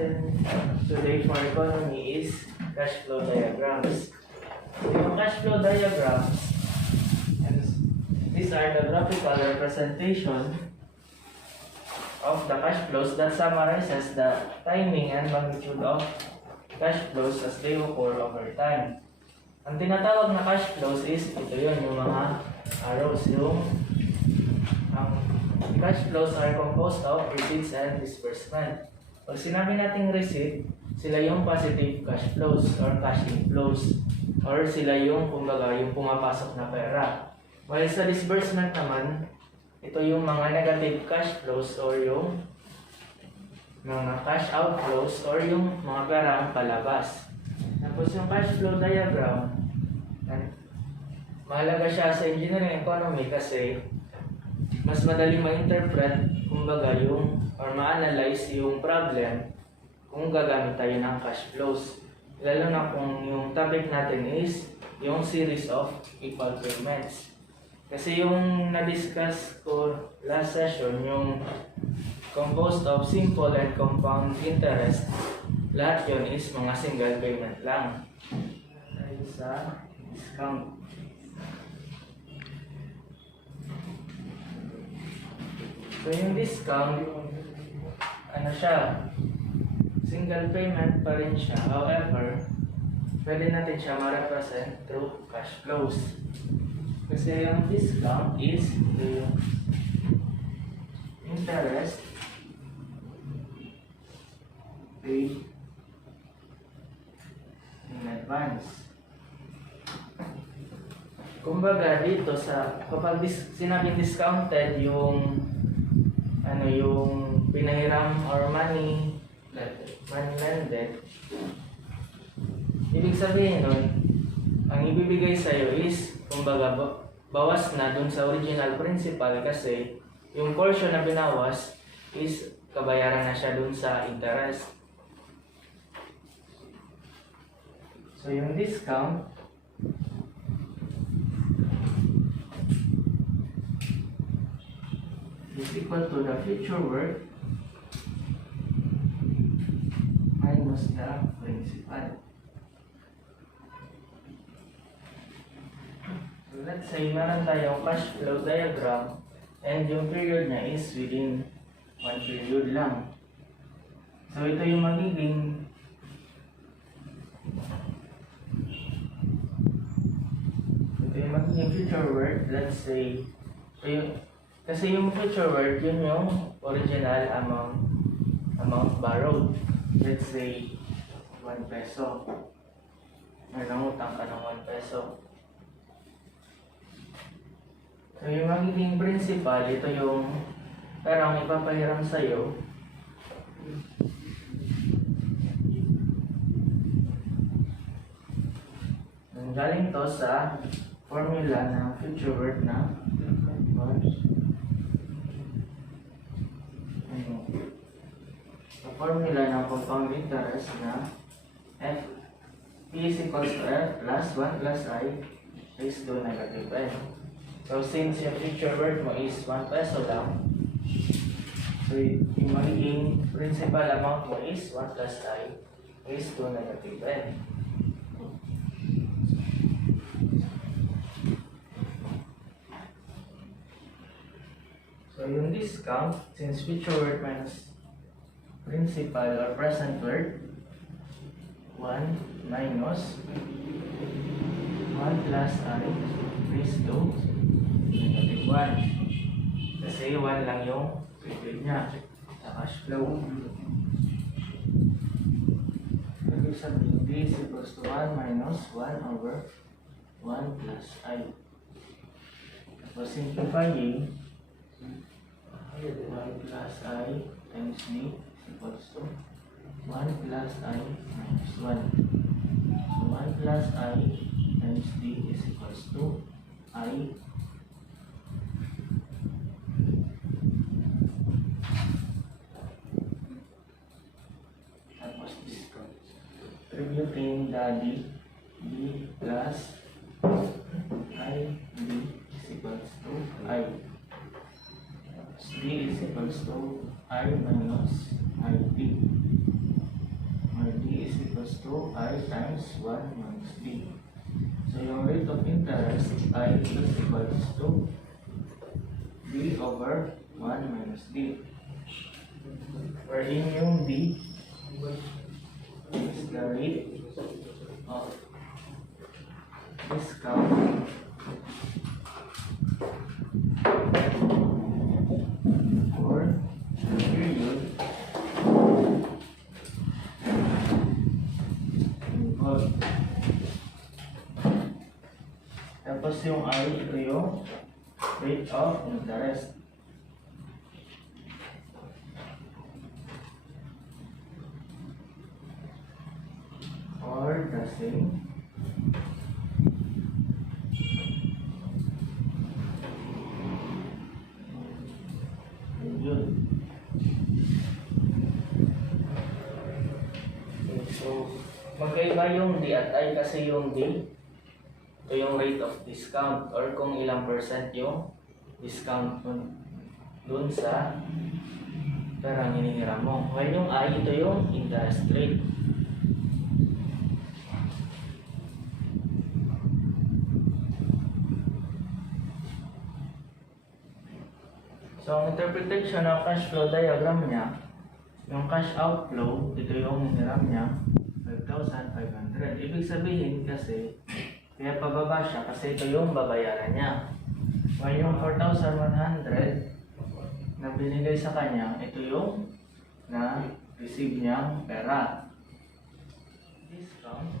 natin today for economy is cash flow diagrams. Yung cash flow diagrams, and these are the graphical representation of the cash flows that summarizes the timing and magnitude of cash flows as they occur over time. Ang tinatawag na cash flows is ito yun, yung mga arrows. Ang cash flows are composed of receipts and disbursement. Pag sinabi nating receipt, sila yung positive cash flows or cash inflows, or sila yung kumbaga yung pumapasok na pera. While sa disbursement naman, ito yung mga negative cash flows or yung mga cash outflows or yung mga perang palabas. Tapos yung cash flow diagram, mahalaga siya sa engineering economy kasi mas madaling ma-interpret, kumbaga yung or ma-analyze yung problem kung gagamit tayo ng cash flows. Lalo na kung yung topic natin is yung series of equal payments. Kasi yung na-discuss ko last session, yung composed of simple and compound interest, lahat yun is mga single payment lang. Tayo sa discount. So yung discount, ano siya, single payment pa rin siya. However, pwede natin siya ma-represent through cash flows. Kasi yung discount is yung interest paid in advance. Kumbaga dito sa kapag sinabing discounted yung yung pinahiram or money lended, ibig sabihin nun, ang ibibigay sa'yo is kumbaga bawas na dun sa original principal kasi yung portion na binawas is kabayaran na siya dun sa interest. So yung discount is equal to the future worth minus the principal. So let's say meron tayong cash flow diagram and yung period niya is within one period lang. So ito yung magiging future worth. Let's say kasi yung future worth, yun yung original amount borrowed. Let's say 1 peso. May nangutang ka ng 1 peso. So yung magiging principal, ito yung perang ipapahiram sa'yo. Galing to sa formula ng future worth na formula ng compound interest na F is equals to F plus 1 plus I is to negative N. So since yung future worth mo is 1 peso lang, so yung magiging principal amount mo is 1 plus I is to negative N. So yung discount, since future worth minus principal or present worth, 1 minus 1 plus I raised to negative 1. Kasi 1 lang yung period niya sa cash flow. Ibig sabihin, D is equals to 1 minus 1 over 1 plus I. Tapos simplifying, 1 plus I times D equals to 1 plus I minus 1. So 1 plus I times D is equals to I tapos discount. Tributing the D plus I D is equals to I. D is equals to I minus IT. to I times 1 minus D. So yung rate of interest I is equals to D over 1 minus D. Wherein yung D is the rate of discount for the period involved. Tapos yung I, ito yung rate of interest. Or the same period. Okay, so magkaiba yung D at I kasi yung D ito yung rate of discount or kung ilang percent yung discount dun sa perang hinihiram mo. While yung I, ito yung interest rate. So ang interpretation ng cash flow diagram niya, yung cash outflow, ito yung hiniram niya, 5,500. Ibig sabihin kasi kaya pababa siya kasi ito yung babayaran niya. While yung 4,100 na binigay sa kanya, ito yung na-receive niyang pera. Discount.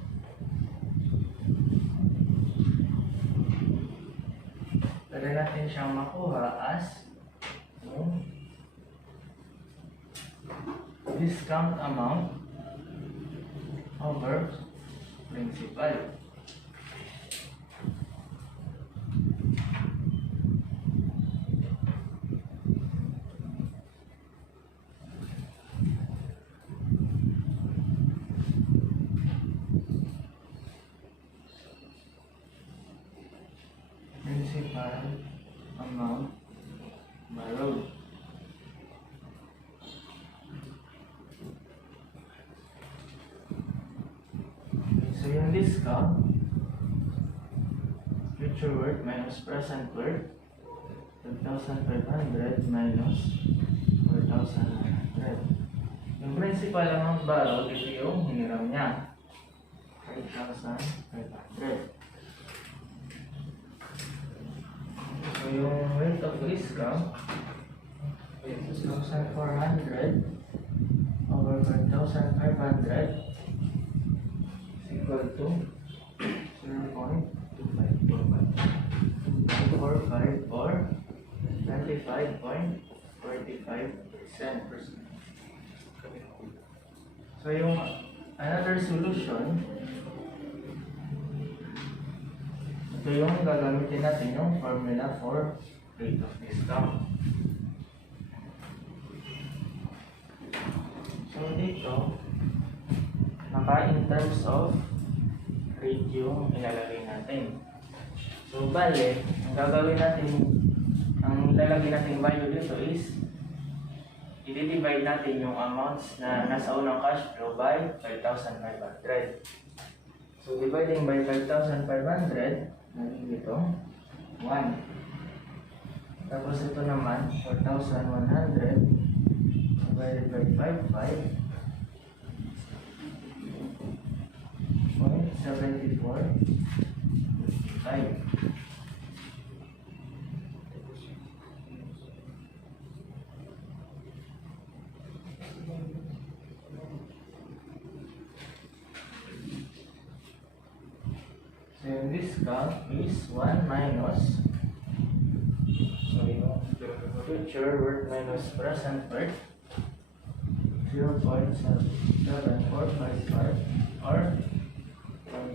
Pwede natin siyang makuha as yung discount amount over principal. Principal amount borrowed. So yung discount, future worth minus present worth, 2,500 minus 4,100. Yung principal amount borrowed, ito yung hiniram niya, 5,500. So yung rate of discount, 2,400 over 5,500 is equal to 0.2545 or 25.45%. So yung another solution, ito yung gagamitin natin yung formula for rate of discount. So dito, in terms of rate yung ilalagay natin. So bale, ang gagawin natin, ang ilalagay natin value dito is i-divide natin yung amounts na nasa unang cash flow by 5,500. So dividing by 5,500, dito 1. Tapos ito naman 4,100 divided by 55 0.74 So this count is 1 minus, so yung future worth minus present worth, 0.7455 or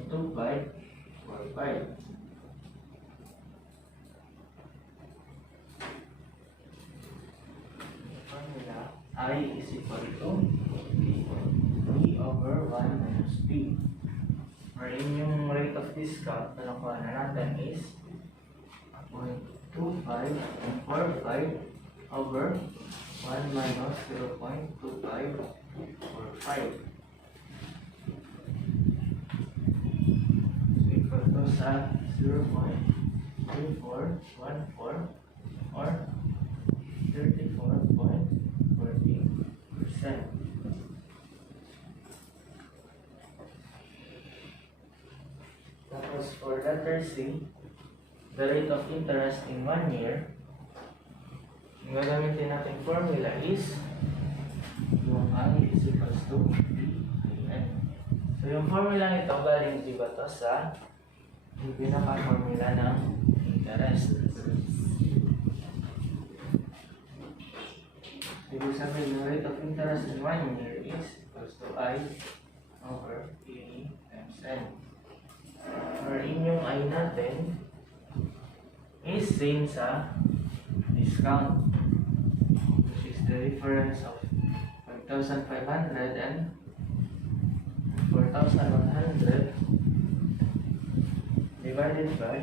0.2545. Formula I is equal to D over 1 minus D. Wherein yung rate of discount na nakuha na natin is 0.2545 over 1 minus 0.2545. sa 0.3414 or 34.40%. Tapos for letter C, the rate of interest in 1 year, ang gagamitin natin formula is yung I is equals to BN. So yung formula nito galing diba to sa yung pinaka-formula ng interest. Ibig sabihin, yung rate of interest in 1 year is equals to I over E times N. Or yung I natin is same sa discount, which is the difference of 5,500 and 4,100 divided by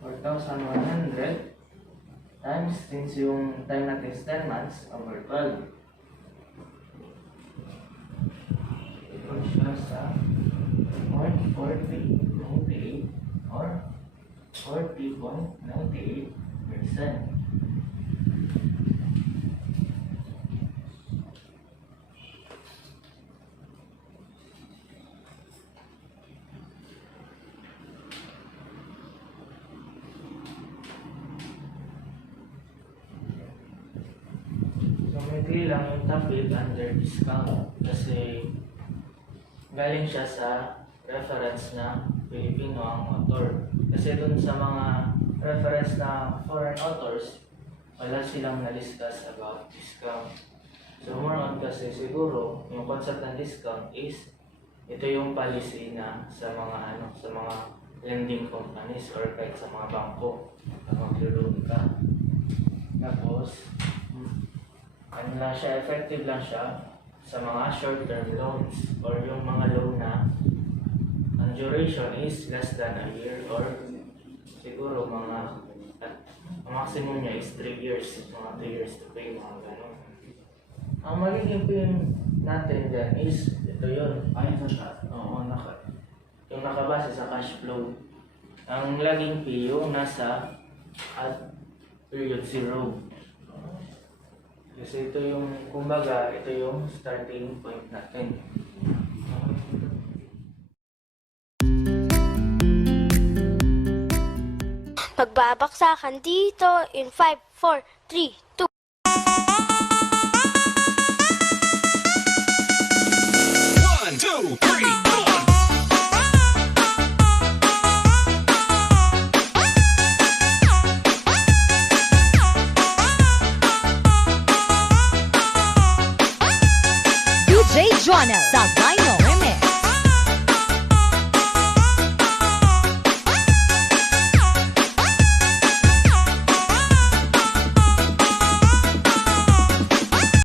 4,100 times, since yung time natin is 10 months, over 12. Ito siya sa 0.4098 or 40.98%. May lang yung topic under discount kasi galing siya sa reference na Filipino ang author. Kasi dun sa mga reference na foreign authors, wala silang na-discuss about discount. So more on kasi siguro yung concept ng discount is ito yung policy na sa mga sa mga lending companies or kahit sa mga bangko na mag-loan ka. Tapos ano lang siya, effective lang siya sa mga short-term loans or yung mga loan na ang duration is less than a year or siguro mga maximum niya is 3 years, mga 3 years to pay, mga gano'n. Ang magiging pin natin dyan is ito yun. Ayun sa siya. Oo, yung nakabase sa cash flow. Ang laging P yung nasa at period 0. Kasi ito yung, kumbaga, ito yung starting point natin. Magbabaksakan dito in 5, 4, 3, 2. 1, 2, 3.